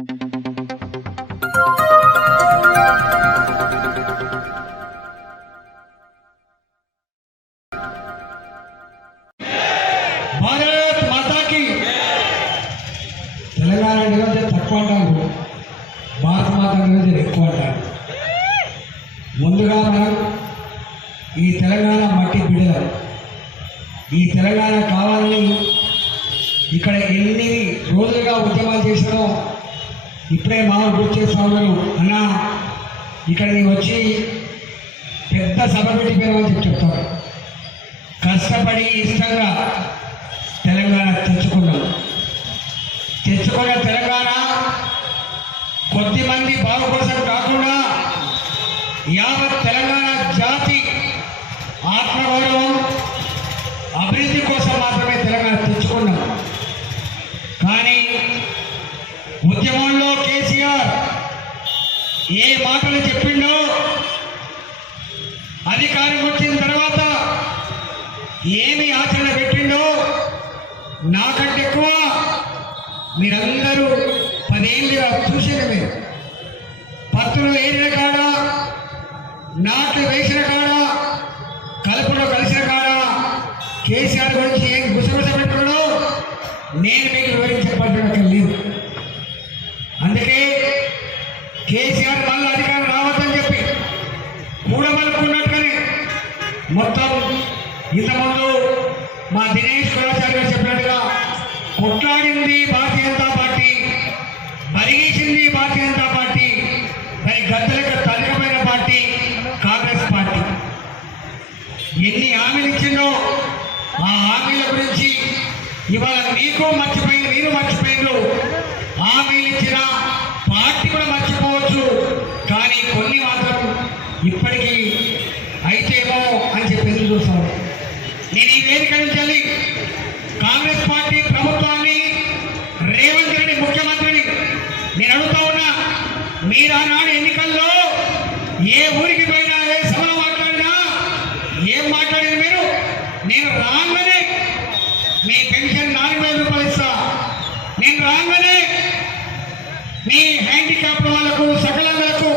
భారత్ మాతాకి. తెలంగాణ నియోజన తక్కువ అంటారు. భారత మాత ఎక్కువ అంటారు. ముందుగా మనం ఈ తెలంగాణ మట్టి బిడ్డలు. ఈ తెలంగాణ కావాలని ఇక్కడ ఎన్ని రోజులుగా ఉద్యమాలు చేశారో ఇప్పుడే మామ గుర్తు చేస్తా ఉన్నాను అన్న ఇక్కడ నేను వచ్చి పెద్ద సభ పెట్టిపోయామని చెప్పి చెప్తాను. కష్టపడి ఇష్టంగా తెలంగాణ తెచ్చుకున్నాం. తెచ్చుకున్న తెలంగాణ కొద్ది మంది బాగు కోసం కాకుండా యావత్ తెలంగాణ జాతి ఆత్మగౌరవం అభివృద్ధి కోసం మాత్రమే తెలంగాణ తెచ్చుకున్నాం. కానీ ఉద్యమంలో కేసీఆర్ ఏ మాటలు చెప్పిండో అధికారం వచ్చిన తర్వాత ఏమి ఆచరణ పెట్టిండో నాకంటే ఎక్కువ మీరందరూ పదేళ్ళుగా చూసిన మీరు. పత్తులు ఏరిన కాడ నాట్లు వేసిన కాడ కలుపులో కలిసిన కాడ కేసీఆర్ గురించి ఏం గుసగుస పెట్టుకున్నాడో నేను మీకు మొత్తం ఇంతకుముందు మా దినేష్ కులాచారి గారు చెప్పినట్టుగా కొట్లాడింది భారతీయ జనతా పార్టీ బరిగేసింది భారతీయ జనతా పార్టీ దాని గద్దలకు తల్లికమైన పార్టీ కాంగ్రెస్ పార్టీ. ఎన్ని హామీలు ఇచ్చిందో ఆ హామీల గురించి ఇవాళ మీకు మర్చిపోయింది మీరు మర్చిపోయిండ్రు హామీలు ఇచ్చిన పార్టీ కూడా మర్చిపోవచ్చు. కానీ కొన్ని మాత్రం ఇప్పటికీ అయితేమో అని చెప్పి ఎదురు చూస్తాను నేను ఈ వేదిక నుంచి కాంగ్రెస్ పార్టీ ప్రభుత్వాన్ని రేవంత్ రెడ్డి ముఖ్యమంత్రిని నేను అడుగుతా ఉన్నా మీరు ఆనాడు ఎన్నికల్లో ఏ ఊరికి పోయినా ఏ సభలో మాట్లాడినా ఏం మాట్లాడిన మీరు? నేను రాగానే మీ పెన్షన్ నాలుగు వేల రూపాయలు ఇస్తా. నేను రాగానే మీ హ్యాండిక్యాప్ వాళ్ళకు సకలందరకు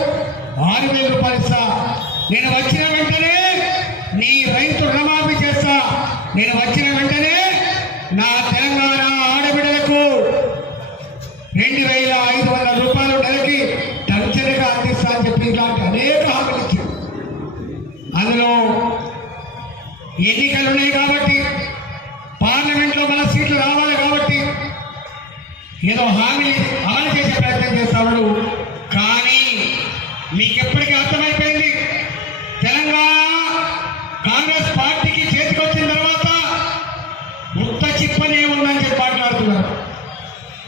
ఆరు వేల రూపాయలు ఇస్తా. నేను వచ్చిన వెంటనే నీ రైతు రుణమాఫీ చేస్తా. నేను వచ్చిన వెంటనే నా తెలంగాణ ఆడబిడ్డలకు రెండు వేల ఐదు వందల రూపాయలు నెలకి టంచనగా అందిస్తా అని చెప్పి ఇలాంటి అనేక హామీలు ఇచ్చారు. అందులో ఎన్నికలు ఉన్నాయి కాబట్టి పార్లమెంట్లో మన సీట్లు రావాలి కాబట్టి ఏదో హామీ అమలు చేసే ప్రయత్నం చేస్తాడు. కానీ మీకు ఎప్పటికీ అర్థమైపోయింది?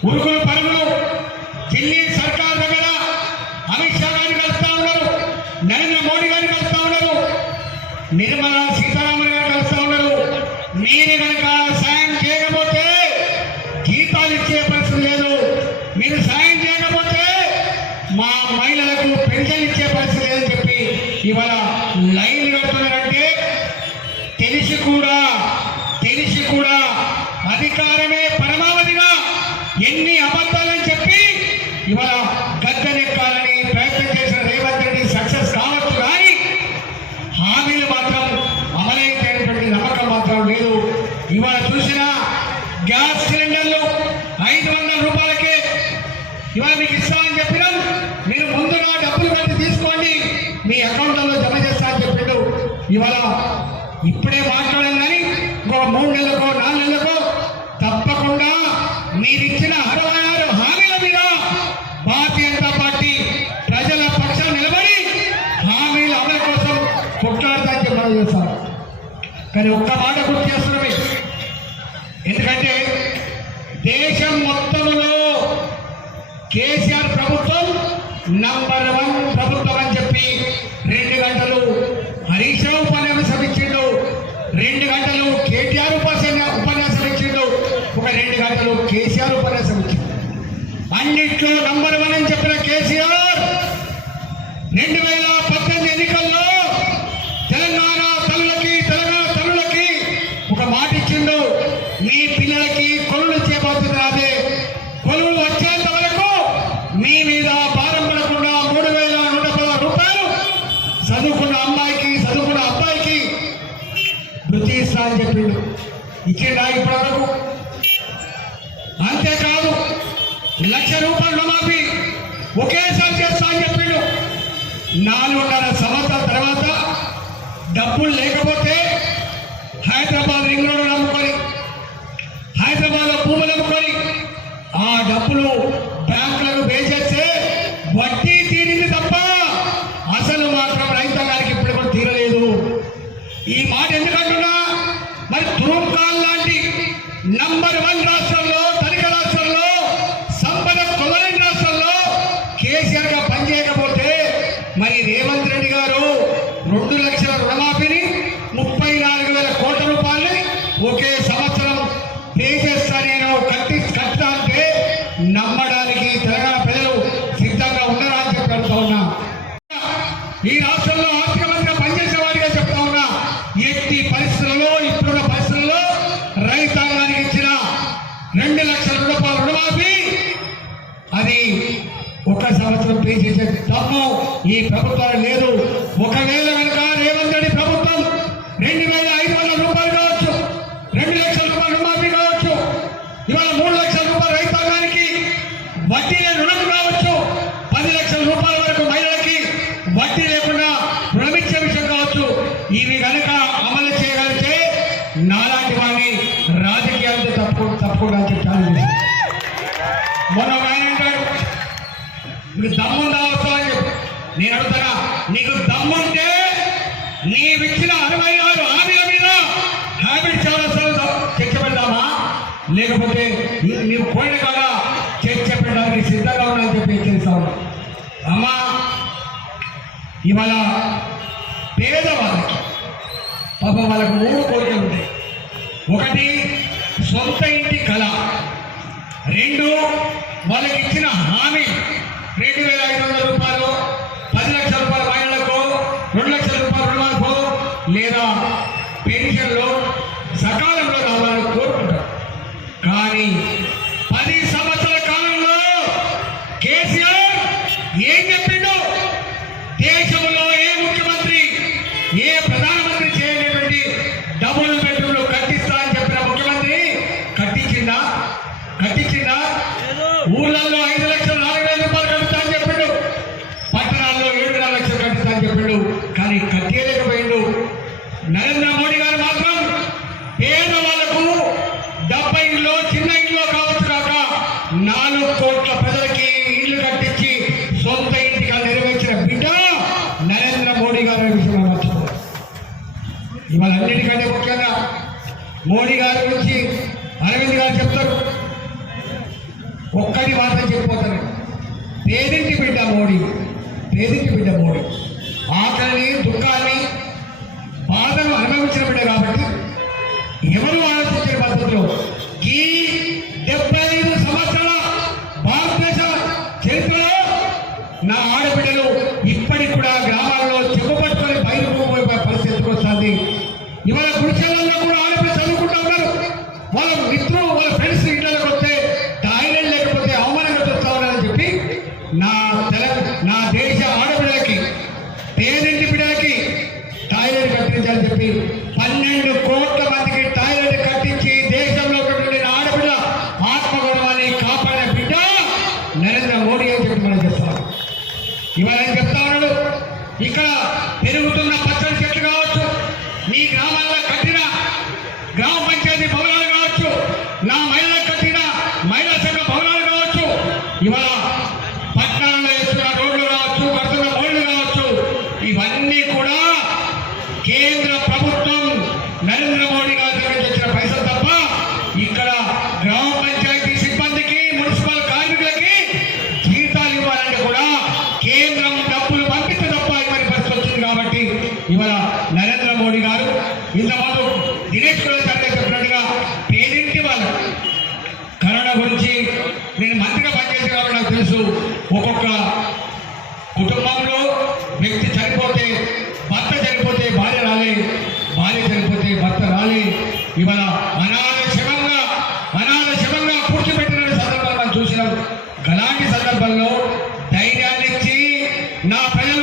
ఉరుకులు పరుగులు. ఢిల్లీ సర్కార్ దగ్గర అమిత్ షా గారిని కలుస్తా ఉన్నారు నరేంద్ర మోడీ గారిని కలుస్తా ఉన్నారు నిర్మలా సీతారామన్ గారు కలుస్తా ఉన్నారు. నేను కనుక లేదు ఇవాళ చూసిన గ్యాస్ సిలిండర్లు ఐదు వందల రూపాయలకే. ఇవాళ మీకు ఇస్తామని చెప్పినాం. మీరు ముందుగా డబ్బులు కట్టి తీసుకోండి. మీ అకౌంట్లలో జమ చేస్తామని చెప్పిండు. ఇవాళ ఇప్పుడే మాట్లాడాం కానీ ఇంకొక మూడు నెలలకో నాలుగు నెలలకో తప్పకుండా మీరిచ్చిన కానీ ఒక్క మాట గుర్తు చేస్తున్నామే. ఎందుకంటే దేశం మొత్తంలో కేసీఆర్ ప్రభుత్వం నంబర్ వన్ ప్రభుత్వం అని చెప్పి రెండు గంటలు హరీష్ రావు ఉపన్యాసం ఇచ్చిండు. రెండు గంటలు కేటీఆర్ ఉపన్యాసం ఉపన్యాసం ఇచ్చిండు. ఒక రెండు గంటలు కేసీఆర్ ఉపన్యాసం ఇచ్చిండు. అన్నిట్లో నంబర్ వన్ అని చెప్పిన కేసీఆర్ రెండు వేల పద్దెనిమిది ఎన్నికల్లో తెలంగాణ తల్లులకి తెలంగాణ తల్లులకి ఒక మాట ఇచ్చిండు మీ పిల్లలకి కొలువులు చేపడుతుంది అదే కొలువులు వచ్చేంత వరకు ఇచ్చిండా చేశారు అంతేకాదు లక్ష రూపాయలు రుణమాఫీ ఒకేసారి చేస్తా అని చెప్పిండు. నాలుగున్నర సంవత్సరాల తర్వాత డబ్బులు లేకపోతే హైదరాబాద్ రింగ్ రోడ్ నమ్ముకొని హైదరాబాద్లో భూములు అమ్ముకొని ఆ డబ్బులు బ్యాంకులకు వేసేస్తే వడ్డీ తీరింది తప్ప అసలు మాత్రం రైతాంగానికి ఇప్పుడు కూడా తీరలేదు. ఈ మాట ఎందుకంటే మరి తురుంకాల్ లాంటి నంబర్ వన్ రాష్ట్రంలో ధనిక రాష్ట్రంలో సంపద కొలైన రాష్ట్రంలో కేసీఆర్గా పనిచేయకపోతే మరి రేవంత్ రెడ్డి గారు రెండు ఒక పే చేసే తప్పు ఈ ప్రభుత్వాలు లేదు. ఒకవేళ కనుక రేవంత్ రెడ్డి ప్రభుత్వం రెండు వేల ఐదు వందల రూపాయలు కావచ్చు రెండు లక్షల రూపాయల రుణమాఫీ కావచ్చు ఇవాళ మూడు లక్షల రూపాయల రైతాంగానికి వడ్డీ లేని రుణం కావచ్చు పది లక్షల రూపాయల వరకు మహిళలకి వడ్డీ లేకుండా రుణమిచ్చే విషయం కావచ్చు ఇవి కనుక అమలు చేయగలిగితే నాలాంటి వాడిని రాజకీయాలతో తప్పు తప్పకుండా చెప్పాలని మొన్న ఒక ఆయన అంటాడు నీకు దమ్ముందా వస్తా అని చెప్పు నేను అడుగుతారా నీకు దమ్ముంటే నీవిచ్చిన అరవై ఆరు హామీల మీద హ్యాబిట్ చాలా చర్చ పెడదామా లేకపోతే నీవు పోయిన కాడ చర్చ పెట్టడానికి సిద్ధంగా ఉన్నా చెప్పి తెలుస్తాను అమ్మా ఇవాళ పేదవాళ్ళకి పాప వాళ్ళకు మూడు కోరికలు ఉంటాయి ఒకటి సొంత ఇంటి కళ. రెండు వాళ్ళకి ఇచ్చిన హామీ. రెండు వేల ఐదు వందల రూపాయలు పది లక్షల రూపాయల మహిళలకు రెండు లక్షల రూపాయల రుణాలకు లేదా పెన్షన్లు సకాలంలో రావాలని కోరుకుంటారు. కానీ పది సంవత్సరాల కాలంలో కేసీఆర్ ఏం చెప్పిండు దేశంలో ఏ ముఖ్యమంత్రి ఏ ప్రధానమంత్రి చేయనటువంటి డబుల్ బెడ్రూమ్లు కట్టిస్తా అని చెప్పిన ముఖ్యమంత్రి కట్టించిందా కట్టించిందా ఊర్లలో ఐదు లక్షలు నాలుగు వేల రూపాయలు కట్టిస్తా అని చెప్పిండు పట్టణాల్లో ఏడున్నర లక్షలు కట్టిస్తా అని చెప్పిండు కానీ కట్టేయలేకపోయిండు నరేంద్ర మోడీ గారు మాత్రం పేదవాళ్ళకు డెబ్బై ఇంట్లో చిన్న ఇంట్లో కావచ్చు కాక నాలుగు కోట్ల ప్రజలకి ఇల్లు కట్టించి సొంత ఇంటిగా నెరవేర్చిన బిడ్డ నరేంద్ర మోడీ గారు అనే విషయం మనం మర్చిపోవాలి ఇవాళ అన్నిటికంటే ముఖ్యంగా మోడీ గారి గురించి అరవింద్ గారు చెప్తారు. ఒక్కటి మాట చెప్పిపోతారు పేదింటి బిడ్డ మోడీ. పేదింటి బిడ్డ మోడీ. ఆకలిని దుఃఖాన్ని బాధను అనుభవించిన బిడ్డ కాబట్టి ఎవరు ఆలోచించిన పద్ధతిలో ఈ డెబ్బై ఐదు సంవత్సరాల భారతదేశ చరిత్రలో నా ఆడబిడ్డలు ఇప్పటికి కూడా గ్రామాల్లో చెప్పు పట్టుకొని బయటకు పోయే పరిస్థితికి వస్తుంది ఇవాళ గుడిసెలలో కూడా ఆడపిల్ల చదువుకుంటా ఉన్నారు వాళ్ళ మిత్రులు వాళ్ళ ఫ్రెండ్స్ ఇంట్లోకి వస్తే టాయిలెట్ లేకపోతే అవమానంగా చూస్తా ఉన్నారని చెప్పి నా తెల నా దేశ ఆడపిల్లలకి పేదింటి బిడ్డలకి టాయిలెట్ కట్టించాలని చెప్పి పన్నెండు కోట్ల మందికి టాయిలెట్ కట్టించి దేశంలో ఉన్నటువంటి నా ఆడబిడ్డ ఆత్మగౌరవాన్ని కాపాడే బిడ్డ నరేంద్ర మోడీ అని చెప్పి మనం చెప్తాం ఇవాళ ఏం చెప్తా ఉన్నాడు ఇక్కడ పెరుగుతున్న పచ్చడి చెట్లు కావచ్చు. మీ గ్రామాల్లో కట్టిన గ్రామ పంచాయతీ భవనాలు కావచ్చు నా మహిళలకు కట్టిన మహిళా సంఘ భవనాలు కావచ్చు ఇవాళ పట్టణాల్లో వేస్తున్న రోడ్లు కావచ్చు కడుతున్న రోడ్లు కావచ్చు ఇవన్నీ కూడా కేంద్ర ప్రభుత్వం నరేంద్ర మోడీ గారి దగ్గర వచ్చిన పైసలు తప్ప ఇక్కడ గ్రామ పంచాయతీ సిబ్బందికి మున్సిపల్ కార్మికులకి జీతాలు ఇవ్వాలంటే కూడా కేంద్రం డబ్బులు పంపిస్తే తప్ప ఇవన్నీ పరిస్థితి వచ్చింది కాబట్టి ఇవాళ నరేంద్ర మోడీ గారు ఇంతకుముందు దినేష్ కుమార్ చెప్పినట్టుగా పేదింటి వాళ్ళు. కరోనా గురించి నేను మంత్రిగా పనిచేసే కాబట్టి నాకు తెలుసు ఒక్కొక్క కుటుంబం నా ప్రజలు